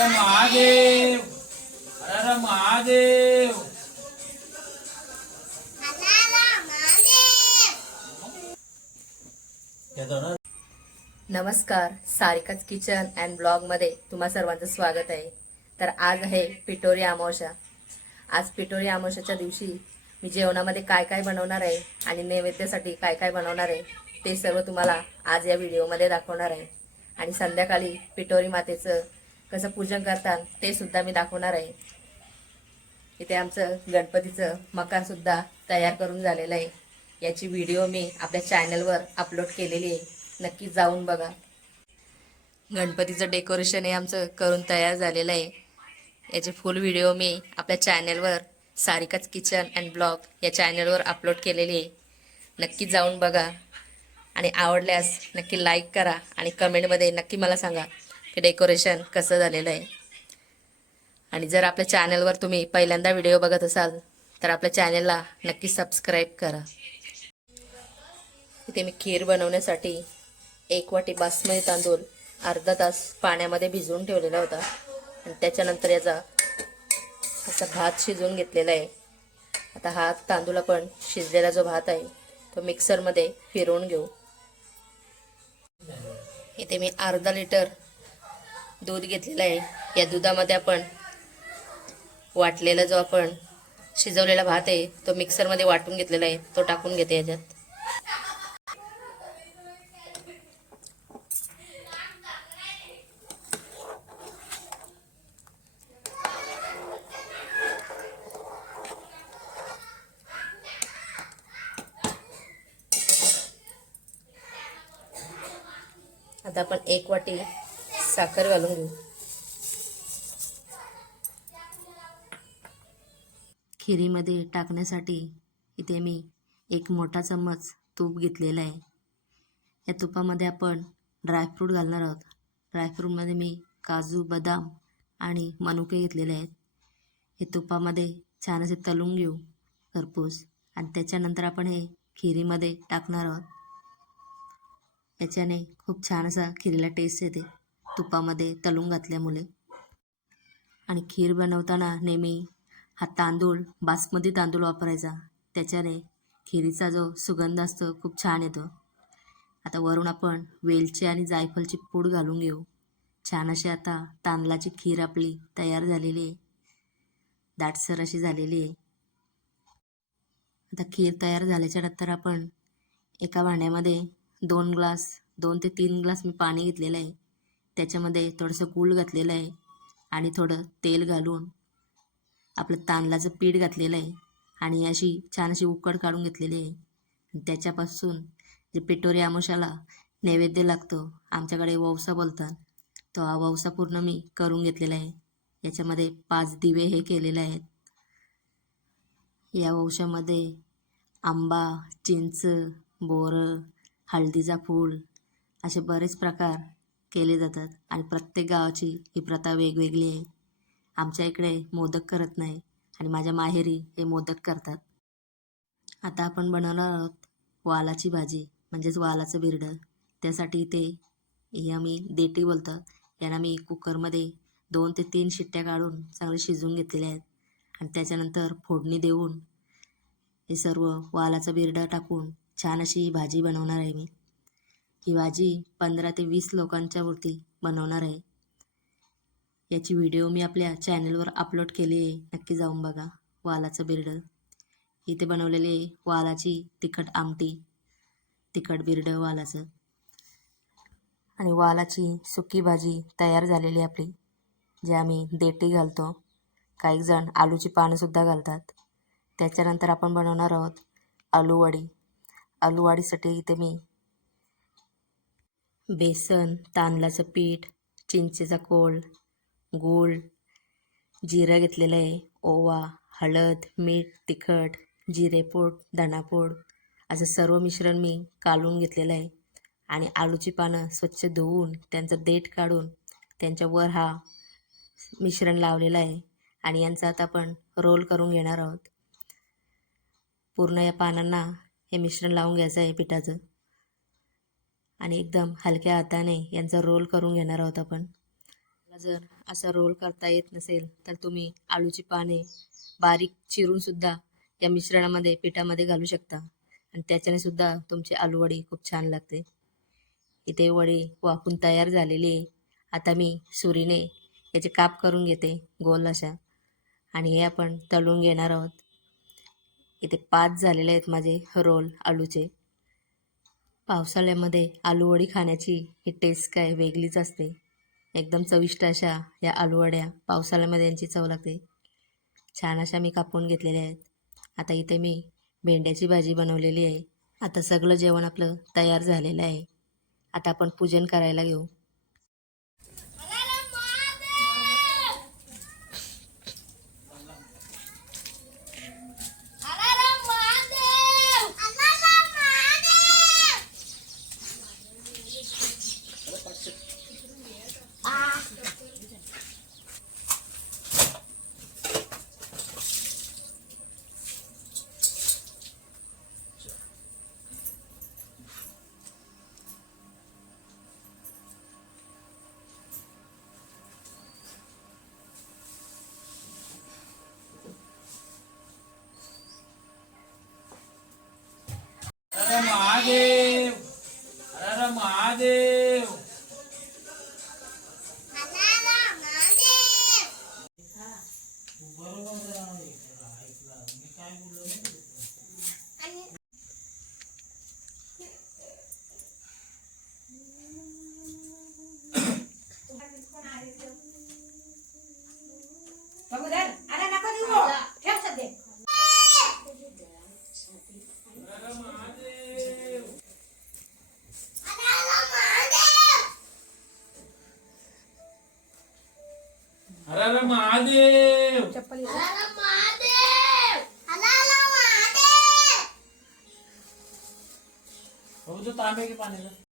हर महादेव हर महादेव। नमस्कार सारिकाच kitchen and ब्लॉगमध्ये तुम्हा सर्वांचं स्वागत आहे. तर आज आहे पिटोरी अमावस्या. आज पिटोरी अमावस्याच्या दिवशी मी जेवणामध्ये काय काय बनवणार आहे आणि नैवेद्यासाठी काय काय बनवणार आहे ते सर्व तुम्हाला आज या व्हिडिओमध्ये दाखवणार आहे. आणि संध्याकाळी पिटोरी मातेचं कसं पूजन करतात ते सुद्धा मी दाखवणार आहे. इथे आमचं गणपतीचं मकानसुद्धा तयार करून झालेलं आहे. याची व्हिडिओ मी आपल्या चॅनलवर अपलोड केलेली आहे. नक्की जाऊन बघा. गणपतीचं डेकोरेशन हे आमचं करून तयार झालेलं आहे. याचे फुल व्हिडिओ मी आपल्या चॅनलवर सारिकाच किचन अँड ब्लॉग या चॅनलवर अपलोड केलेली आहे. नक्की जाऊन बघा. आणि आवडल्यास नक्की लाईक करा आणि कमेंटमध्ये नक्की मला सांगा. की डेकोरेशन कसं झालेलं आहे. आणि जर आपल्या चॅनलवर तुम्ही पहिल्यांदा व्हिडिओ बघत असाल तर आपल्या चॅनलला नक्की सबस्क्राईब करा. इथे मी खीर बनवण्यासाठी एक वाटी बासमती तांदूळ अर्धा तास पाण्यामध्ये भिजवून ठेवलेला होता. आणि त्याच्यानंतर याचा असा भात शिजवून घेतलेला आहे. आता हा तांदूळ आपण शिजलेला जो भात आहे तो मिक्सरमध्ये फिरवून घेऊ. इथे मी अर्धा लिटर दूध घेतलेलं आहे. या दुधामध्ये आपण वाटलेला जो आपण शिजवलेला भात आहे तो मिक्सरमध्ये वाटून घेतलेला आहे. तो टाकून घेते याच्यात. आता आपण एक वाटी साखर घालून घेऊ. खिरीमध्ये टाकण्यासाठी इथे मी एक मोठा चम्मच तूप घेतलेला आहे. या तुपामध्ये आपण ड्रायफ्रूट घालणार आहोत. ड्रायफ्रूटमध्ये मी काजू बदाम आणि मनुके घेतलेले आहेत. हे तुपामध्ये छान असे तलून घेऊ खरपूस आणि त्याच्यानंतर आपण हे खिरीमध्ये टाकणार आहोत. याच्याने खूप छान असा खिरीला टेस्ट येते. तुपामध्ये तलून घातल्यामुळे. आणि खीर बनवताना नेहमी हा तांदूळ बासमती तांदूळ वापरायचा. त्याच्याने खिरीचा जो सुगंध असतो खूप छान येतो. आता वरून आपण वेलची आणि जायफळची पूड घालून घेऊ. छान अशी आता तांदळाची खीर आपली तयार झालेली आहे. दाटसर अशी झालेली आहे. आता खीर तयार झाल्याच्यानंतर आपण एका भांड्यामध्ये दोन ग्लास दोन ते तीन ग्लास मी पाणी घेतलेलं आहे. त्याच्यामध्ये थोडंसं गूळ घातलेलं आहे आणि थोडं तेल घालून आपलं तांदळाचं पीठ घातलेलं आहे आणि अशी छान अशी उकड काढून घेतलेली आहे. त्याच्यापासून जे पिटोरी आमोशाला नैवेद्य लागतो आमच्याकडे ववसा बोलतात. तो हा ववसा पूर्ण मी करून घेतलेला आहे. याच्यामध्ये पाच दिवे हे केलेले आहेत. या वंशामध्ये आंबा चिंच बोरं हळदीचा फूल असे बरेच प्रकार केले जातात आणि प्रत्येक गावाची ही प्रथा वेगवेगळी आहे. आमच्या इकडे मोदक करत नाही आणि माझ्या माहेरी हे मोदक करतात. आता आपण बनवणार आहोत वालाची भाजी म्हणजेच वालाचं बिरडं. त्यासाठी ते हे आम्ही देठी बोलतो. यांना मी कुकरमध्ये दोन ते तीन शिट्ट्या काढून चांगले शिजवून घेतलेले आहेत. आणि त्याच्यानंतर फोडणी देऊन हे सर्व वालाचा बिरडा टाकून छान अशी ही भाजी बनवणार आहे मी. ही भाजी पंधरा ते वीस लोकांच्या वरती बनवणार आहे. याची व्हिडिओ मी आपल्या चॅनलवर अपलोड केली आहे. नक्की जाऊन बघा. वालाचं बिरडं. इथे बनवलेले वालाची तिखट आमटी. तिखट बिरडं वालाचं. आणि वालाची सुकी भाजी तयार झालेली आपली जे आम्ही देठी घालतो. काही जण आलूची पानंसुद्धा घालतात. त्याच्यानंतर आपण बनवणार आहोत आलूवडी. आलूवाडीसाठी इथे मी बेसन तांदळाचं पीठ चिंचेचा कोळ गूळ जिरं घेतलेलं आहे ओवा हळद मीठ तिखट जिरेपूड धणापूड असं सर्व मिश्रण मी कालून घेतलेलं आहे. आणि आलूची पानं स्वच्छ धुवून त्यांचं देठ काढून त्यांच्यावर हा मिश्रण लावलेलं आहे. आणि यांचा आता आपण रोल करून घेणार आहोत. पूर्ण या पानांना हे मिश्रण लावून घ्यायचं आहे पिठाचं. आणि एकदम हलक्या हाताने यांचा रोल करून घेणार आहोत आपण. जर असा रोल करता येत नसेल तर तुम्ही आळूची पाने बारीक चिरून सुद्धा या मिश्रणामध्ये पिठामध्ये घालू शकता. आणि त्याच्याने सुद्धा तुमची आलू वडी खूप छान लागते. इथे वडी वाकून तयार झालेली. आहे आता मी सुरीने याचे काप करून घेते गोल अशा. आणि हे आपण तळून घेणार आहोत. इथे पाच झालेले आहेत माझे रोल आलूचे. पावसाळ्यामध्ये आलूवडी खाण्याची ही टेस्ट काय वेगळीच असते. एकदम चविष्ट अशा या आलूवड्या पावसाळ्यामध्ये यांची चव लागते. छान अशा मी कापून घेतलेल्या आहेत. आता इथे मी भेंड्याची भाजी बनवलेली आहे. आता सगळं जेवण आपलं तयार झालेलं आहे. आता आपण पूजन करायला घेऊ. हर हर महादेव. महादेव. हो तो तांबे के पाणी